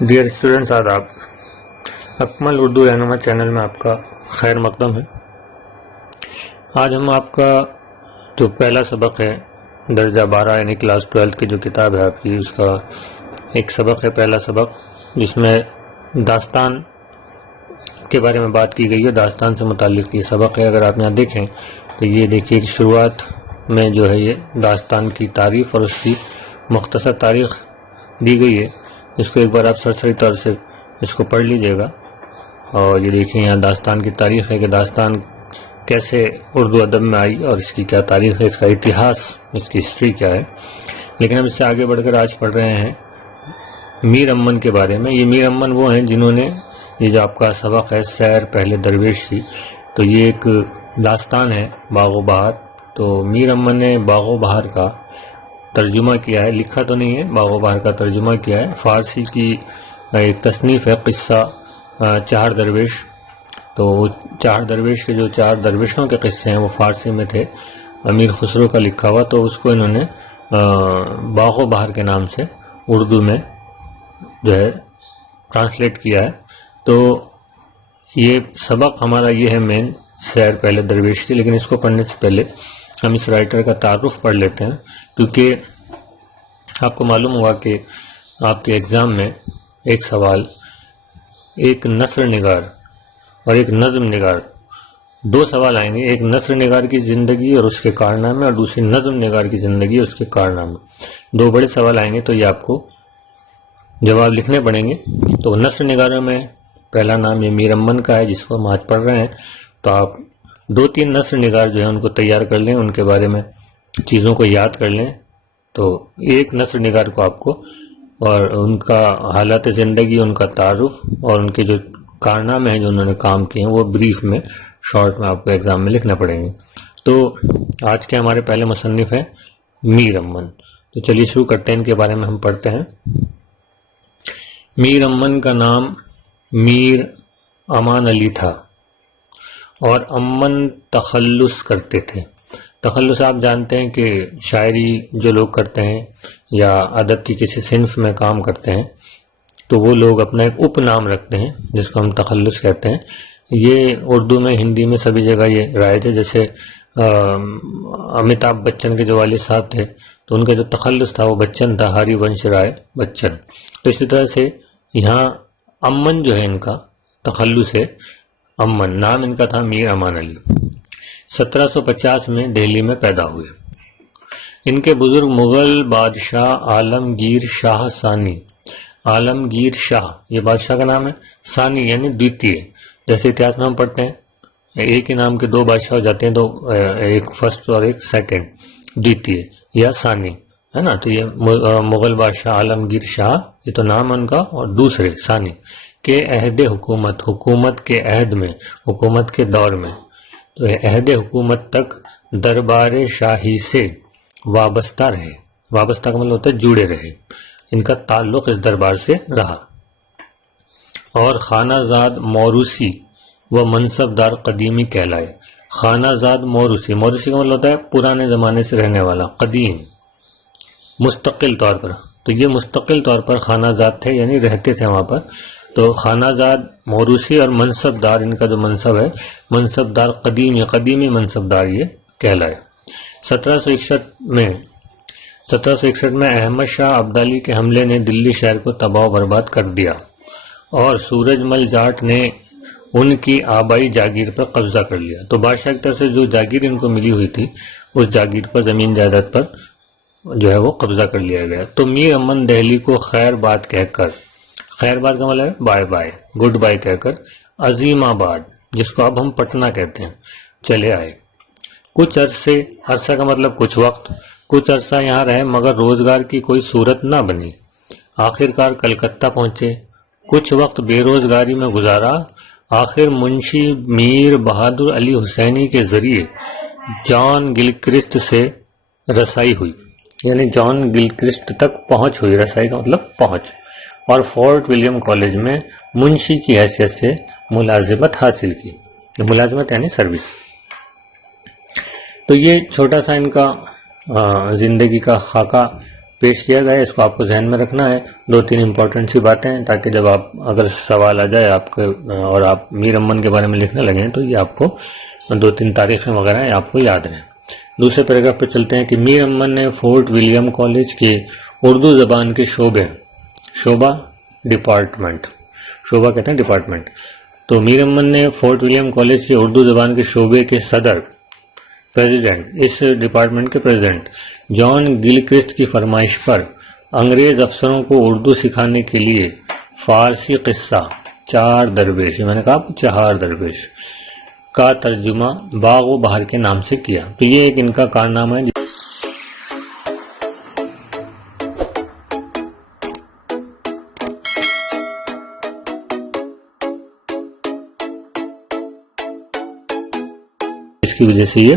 Dear students, آداب۔ اکمل اردو رہنما channel میں آپ کا خیر مقدم ہے۔ آج ہم آپ کا جو پہلا سبق ہے درجہ 12 یعنی کلاس 12 کی جو کتاب ہے آپ کی، اس کا ایک سبق ہے، پہلا سبق، جس میں داستان کے بارے میں بات کی گئی ہے۔ داستان سے متعلق یہ سبق ہے۔ اگر آپ یہاں دیکھیں تو یہ دیکھیے کہ شروعات میں جو ہے یہ داستان کی تعریف اور اس کی مختصر تاریخ دی گئی ہے۔ اس کو ایک بار آپ سرسری طور سے اس کو پڑھ لیجئے گا۔ اور یہ دیکھیں یہاں داستان کی تاریخ ہے کہ داستان کیسے اردو ادب میں آئی اور اس کی کیا تاریخ ہے، اس کا اتہاس، اس کی ہسٹری کیا ہے۔ لیکن ہم اس سے آگے بڑھ کر آج پڑھ رہے ہیں میر امن کے بارے میں۔ یہ میر امن وہ ہیں جنہوں نے یہ جو آپ کا سبق ہے سیر پہلے درویش کی، تو یہ ایک داستان ہے باغ و بہار۔ تو میر امن نے باغ و بہار کا ترجمہ کیا ہے، لکھا تو نہیں ہے، باغ و بہار کا ترجمہ کیا ہے۔ فارسی کی ایک تصنیف ہے قصہ چار درویش۔ تو چار درویش کے جو چار درویشوں کے قصے ہیں وہ فارسی میں تھے، امیر خسرو کا لکھا ہوا، تو اس کو انہوں نے باغ و بہار کے نام سے اردو میں جو ہے ٹرانسلیٹ کیا ہے۔ تو یہ سبق ہمارا یہ ہے مین، سیر پہلے درویش کی۔ لیکن اس کو پڑھنے سے پہلے ہم اس رائٹر کا تعارف پڑھ لیتے ہیں، کیونکہ آپ کو معلوم ہوا کہ آپ کے ایگزام میں ایک سوال ایک نثر نگار اور ایک نظم نگار، دو سوال آئیں گے، ایک نثر نگار کی زندگی اور اس کے کارنامے، اور دوسری نظم نگار کی زندگی اور اس کے کارنامے۔ دو بڑے سوال آئیں گے، تو یہ آپ کو جواب لکھنے پڑیں گے۔ تو نثر نگاروں میں پہلا نام یہ میر امن کا ہے، جس کو ہم آج پڑھ رہے ہیں۔ تو آپ دو تین نثر نگار جو ہیں ان کو تیار کر لیں، ان کے بارے میں چیزوں کو یاد کر لیں۔ تو ایک نثر نگار کو آپ کو اور ان کا حالات زندگی، ان کا تعارف اور ان کے جو کارنامے ہیں جو انہوں نے کام کیے ہیں، وہ بریف میں، شارٹ میں آپ کو ایگزام میں لکھنا پڑیں گے۔ تو آج کے ہمارے پہلے مصنف ہیں میر امن۔ تو چلیے شروع کرتے ہیں، ان کے بارے میں ہم پڑھتے ہیں۔ میر امن کا نام میر امان علی تھا اور امن تخلص کرتے تھے۔ تخلص آپ جانتے ہیں کہ شاعری جو لوگ کرتے ہیں یا ادب کی کسی صنف میں کام کرتے ہیں تو وہ لوگ اپنا ایک اپ نام رکھتے ہیں، جس کو ہم تخلص کہتے ہیں۔ یہ اردو میں، ہندی میں، سبھی جگہ یہ رائج ہے۔ جیسے امیتابھ بچن کے جو والد صاحب تھے تو ان کا جو تخلص تھا وہ بچن تھا، ہری ونش رائے بچن۔ تو اسی طرح سے یہاں امن جو ہے ان کا تخلص ہے، امن، نام ان کا تھا میر امان علی۔ 1750 میں دہلی میں پیدا ہوئے۔ ان کے بزرگ مغل بادشاہ عالمگیر شاہ ثانی، عالمگیر شاہ یہ بادشاہ کا نام ہے، ثانی یعنی دویتیہ۔ جیسے اتہاس میں ہم پڑھتے ہیں ایک ہی نام کے دو بادشاہ ہو جاتے ہیں، تو ایک فرسٹ اور ایک سیکنڈ، دویتیہ یا ثانی ہے نا۔ تو یہ مغل بادشاہ عالمگیر شاہ، یہ تو نام ان کا، اور دوسرے ثانی کے عہد حکومت، حکومت کے عہد میں، حکومت کے دور میں، تو عہد حکومت تک دربار شاہی سے وابستہ رہے۔ وابستہ کا مطلب ہوتا ہے جڑے رہے، ان کا تعلق اس دربار سے رہا۔ اور خانہ زاد موروثی و منصب دار قدیمی کہلائے۔ خانہ زاد موروثی، موروثی کا مطلب ہوتا ہے پرانے زمانے سے رہنے والا، قدیم، مستقل طور پر۔ تو یہ مستقل طور پر خانہ زاد تھے، یعنی رہتے تھے وہاں پر۔ تو خانہ زاد موروثی اور منصب دار، ان کا جو منصب ہے، منصب دار قدیم یا قدیمی منصب دار یہ کہلائے۔ 1761 میں احمد شاہ ابدالی کے حملے نے دلی شہر کو تباہ و برباد کر دیا اور سورج مل جاٹ نے ان کی آبائی جاگیر پر قبضہ کر لیا۔ تو بادشاہ کی طرف سے جو جاگیر ان کو ملی ہوئی تھی، اس جاگیر پر، زمین جائیداد پر جو ہے وہ قبضہ کر لیا گیا۔ تو میر امن دہلی کو خیر بات کہہ کر، خیر بات کا مطلب ہے بائے بائے، گڈ بائے کہہ کر، عظیم آباد جس کو اب ہم پٹنہ کہتے ہیں، چلے آئے۔ کچھ عرصہ کا مطلب کچھ وقت، کچھ عرصہ یہاں رہے مگر روزگار کی کوئی صورت نہ بنی۔ آخرکار کلکتہ پہنچے، کچھ وقت بے روزگاری میں گزارا۔ آخر منشی میر بہادر علی حسینی کے ذریعے جان گلکرسٹ سے رسائی ہوئی، یعنی جان گلکرسٹ تک پہنچ ہوئی، رسائی کا مطلب پہنچ، اور فورٹ ولیم کالج میں منشی کی حیثیت سے ملازمت حاصل کی۔ ملازمت یعنی سروس۔ تو یہ چھوٹا سا ان کا زندگی کا خاکہ پیش کیا گیا ہے، اس کو آپ کو ذہن میں رکھنا ہے. 2-3 امپورٹنٹ سی باتیں ہیں تاکہ جب آپ اگر سوال آ جائے آپ کے اور آپ میر امن کے بارے میں لکھنے لگیں تو یہ آپ کو 2-3 تاریخیں وغیرہ ہیں آپ کو یاد رہیں. دوسرے پیراگراف پہ چلتے ہیں کہ میر امن نے فورٹ ولیم کالج کے اردو زبان کے شعبہ ڈپارٹمنٹ، شعبہ کہتے ہیں ڈپارٹمنٹ، تو میر امن نے فورٹ ولیم کالج کے اردو زبان کے شعبے کے پریزیڈنٹ، اس ڈپارٹمنٹ کے پریزیڈنٹ جان گلکرسٹ کی فرمائش پر انگریز افسروں کو اردو سکھانے کے لیے فارسی قصہ 4 درویش، میں نے کہا 4 درویش کا ترجمہ باغ و بہار کے نام سے کیا. تو یہ ایک ان کا کارنامہ ہے. اس کی وجہ سے یہ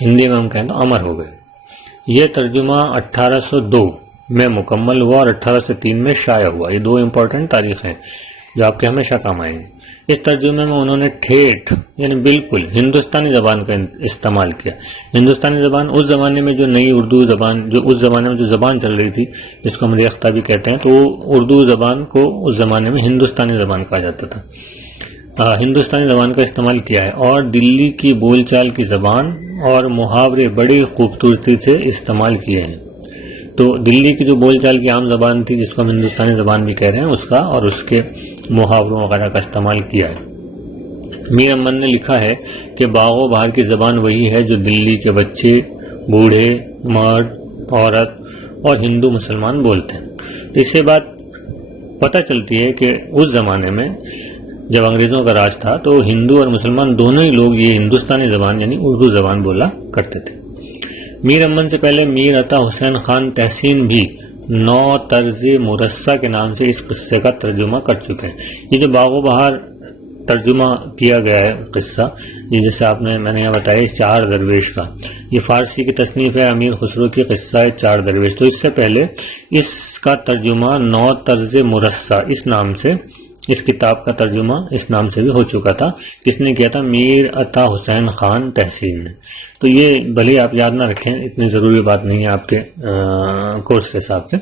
ہندی میں ہم کہیں تو امر ہو گئے. یہ ترجمہ 1802 میں مکمل ہوا اور 1803 میں شائع ہوا. یہ 2 امپورٹنٹ تاریخ ہیں جو آپ کے ہمیشہ کام آئیں گے. اس ترجمے میں انہوں نے ٹھیٹھ یعنی بالکل ہندوستانی زبان کا استعمال کیا. ہندوستانی زبان اس زمانے میں جو نئی اردو زبان، جو اس زمانے میں جو زبان چل رہی تھی جس کو ہم ریختہ بھی کہتے ہیں، تو اردو زبان کو اس زمانے میں ہندوستانی زبان کہا جاتا تھا. ہندوستانی زبان کا استعمال کیا ہے اور دلی کی بول چال کی زبان اور محاورے بڑی خوبصورتی سے استعمال کیے ہیں. تو دلی کی جو بول چال کی عام زبان تھی جس کو ہم ہندوستانی زبان بھی کہہ رہے ہیں، اس کا اور اس کے محاوروں وغیرہ کا استعمال کیا ہے. میر امن نے لکھا ہے کہ باغ و بہار کی زبان وہی ہے جو دلی کے بچے، بوڑھے، مرد، عورت اور ہندو مسلمان بولتے ہیں. اس سے بات پتہ چلتی ہے کہ اس زمانے میں جب انگریزوں کا راج تھا تو ہندو اور مسلمان دونوں ہی لوگ یہ ہندوستانی زبان یعنی اردو زبان بولا کرتے تھے. میر امن سے پہلے میر عطا حسین خان تحسین بھی 9 طرز مرصع کے نام سے اس قصے کا ترجمہ کر چکے ہیں. یہ جو باغ و بہار ترجمہ کیا گیا ہے قصہ، یہ جیسے میں نے یہاں بتایا 4 درویش کا، یہ فارسی کی تصنیف ہے امیر خسرو کی قصہ ہے 4 درویش. تو اس سے پہلے اس کا ترجمہ 9 طرز مرصع اس نام سے، اس کتاب کا ترجمہ اس نام سے بھی ہو چکا تھا. کس نے کیا تھا؟ میر عطا حسین خان تحسین نے. تو یہ بھلے آپ یاد نہ رکھیں، اتنی ضروری بات نہیں ہے آپ کے کورس کے حساب سے،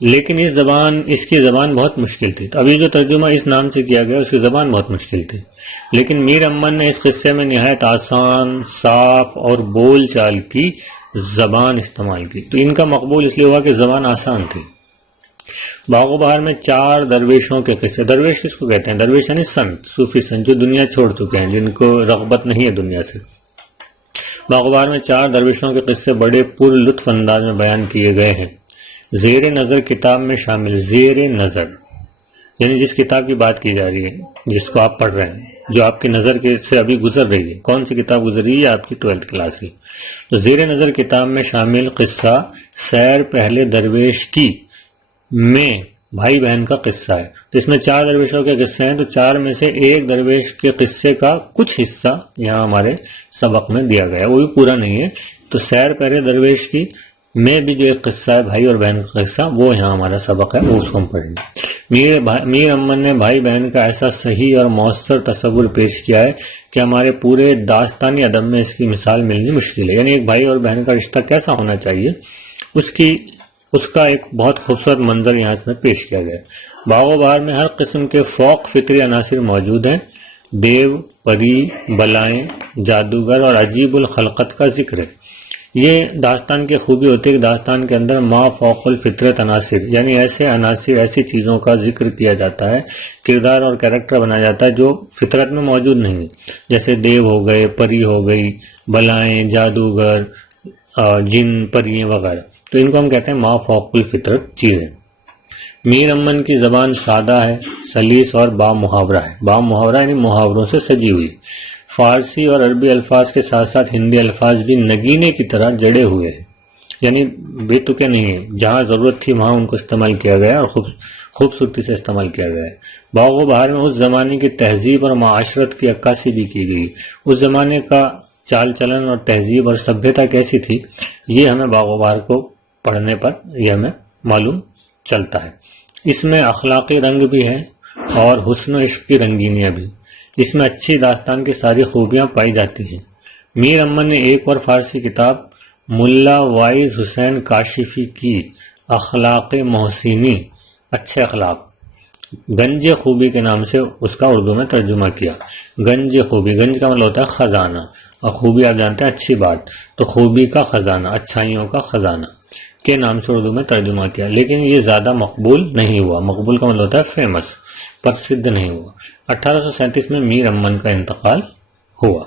لیکن اس کی زبان بہت مشکل تھی. تو ابھی جو ترجمہ اس نام سے کیا گیا اس کی زبان بہت مشکل تھی، لیکن میر امن نے اس قصے میں نہایت آسان، صاف اور بول چال کی زبان استعمال کی. تو ان کا مقبول اس لیے ہوا کہ زبان آسان تھی. باغ و بہار میں 4 درویشوں کے قصے، درویش کس کو کہتے ہیں؟ درویش یعنی سنت، صوفی سنت جو دنیا چھوڑ چکے ہیں، جن کو رغبت نہیں ہے دنیا سے. باغ و بہار میں 4 درویشوں کے قصے بڑے پر لطف انداز میں بیان کیے گئے ہیں. زیر نظر کتاب میں شامل، زیر نظر یعنی جس کتاب کی بات کی جا رہی ہے، جس کو آپ پڑھ رہے ہیں، جو آپ کی نظر سے ابھی گزر رہی ہے. کون سی کتاب گزر رہی ہے؟ آپ کی 12th کلاس کی. تو زیر نظر کتاب میں شامل قصہ سیر پہلے درویش کی میں بھائی بہن کا قصہ ہے. تو اس میں 4 درویشوں کے قصے ہیں، تو 4 میں سے ایک درویش کے قصے کا کچھ حصہ یہاں ہمارے سبق میں دیا گیا، وہ بھی پورا نہیں ہے. تو سیر پہلے درویش کی میں بھی جو ایک قصہ ہے بھائی اور بہن کا قصہ، وہ یہاں ہمارا سبق ہے، وہ اس کو ہم پڑھیں گے. میر امن نے بھائی بہن کا ایسا صحیح اور مؤثر تصور پیش کیا ہے کہ ہمارے پورے داستانی ادب میں اس کی مثال ملنی مشکل ہے. یعنی ایک بھائی اور بہن کا رشتہ کیسا ہونا چاہیے، اس کا ایک بہت خوبصورت منظر یہاں اس میں پیش کیا گیا. باغ و بہار میں ہر قسم کے فوق فطری عناصر موجود ہیں. دیو، پری، بلائیں، جادوگر اور عجیب الخلقت کا ذکر ہے. یہ داستان کی خوبی ہوتی ہے کہ داستان کے اندر ما فوق الفطرت عناصر یعنی ایسے عناصر، ایسی چیزوں کا ذکر کیا جاتا ہے، کردار اور کیریکٹر بنایا جاتا ہے جو فطرت میں موجود نہیں ہے. جیسے دیو ہو گئے، پری ہو گئی، بلائیں، جادوگر، جن، پرییں وغیرہ. تو ان کو ہم کہتے ہیں ما فوق الفطرت چیزیں. میر امن کی زبان سادہ ہے، سلیس اور با محاورہ ہے. با محاورہ یعنی محاوروں سے سجی ہوئی. فارسی اور عربی الفاظ کے ساتھ ساتھ ہندی الفاظ بھی نگینے کی طرح جڑے ہوئے ہیں، یعنی بے تکے نہیں ہیں. جہاں ضرورت تھی وہاں ان کو استعمال کیا گیا اور خوبصورتی سے استعمال کیا گیا ہے. باغ و بہار میں اس زمانے کی تہذیب اور معاشرت کی عکاسی بھی کی گئی. اس زمانے کا چال چلن اور تہذیب اور سبھیتا کیسی تھی، یہ ہمیں باغ و بہار کو پڑھنے پر یہ ہمیں معلوم چلتا ہے. اس میں اخلاقی رنگ بھی ہے اور حسن و عشق کی رنگینیاں بھی. اس میں اچھی داستان کی ساری خوبیاں پائی جاتی ہیں. میر امن نے ایک اور فارسی کتاب ملا وائز حسین کاشفی کی اخلاق محسنی، اچھے اخلاق، گنج خوبی کے نام سے اس کا اردو میں ترجمہ کیا۔ گنج خوبی، گنج کا مطلب ہوتا ہے خزانہ، اور خوبی آپ جانتے ہیں اچھی بات، تو خوبی کا خزانہ، اچھائیوں کا خزانہ کے نام سے اردو میں ترجمہ کیا، لیکن یہ زیادہ مقبول نہیں ہوا۔ مقبول کا مطلب ہوتا ہے فیمس، پرسدھ نہیں ہوا۔ 1837 میں میر امن کا انتقال ہوا۔